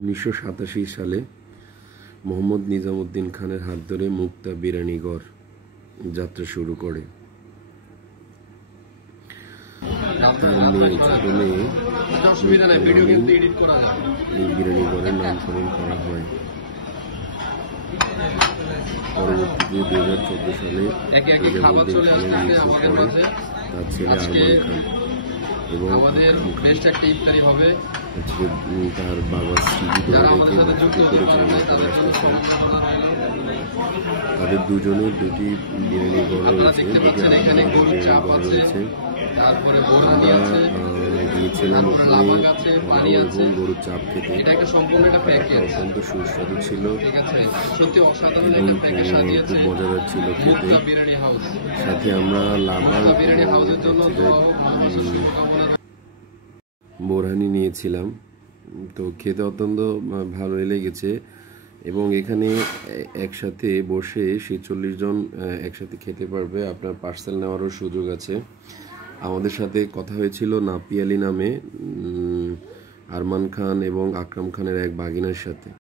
1987 সালে মোহাম্মদ নিজামুদ্দিন খানের হাত ধরে মুক্তা বিরানীগড় যাত্রা শুরু করে। তার মেয়ে ছোট মেয়ে এই বিরানীগড়ের নামকরণ করা হয়। পরবর্তীতে 2014 সালে নিজামুদ্দিন খানের মৃত্যুর পরে তার ছেলে আরমান খান এবং তার বাবার স্মৃতি ধরে রেখে পরিচালনা করে আসতেছেন। তাদের দুজনের দুটি বিরিয়ানিঘর রয়েছে, দুটি আলাদা বিরিয়ানিঘর রয়েছে। আমরা গিয়েছিলাম ওখানে পোলাও এবং গরুর চাপ খেতে। অত্যন্ত সুস্বাদু ছিল এবং খুব মজাদার ছিল খেতে। সাথে আমরা লাবান বোরহানি নিয়েছিলাম, তো খেতে অত্যন্ত ভালোই লেগেছে। এবং এখানে একসাথে বসে 46 জন একসাথে খেতে পারবে। আপনার পার্সেল নেওয়ারও সুযোগ আছে। আমাদের সাথে কথা হয়েছিল নাপি আলী নামে আরমান খান এবং আকরাম খানের এক ভাগিনার সাথে।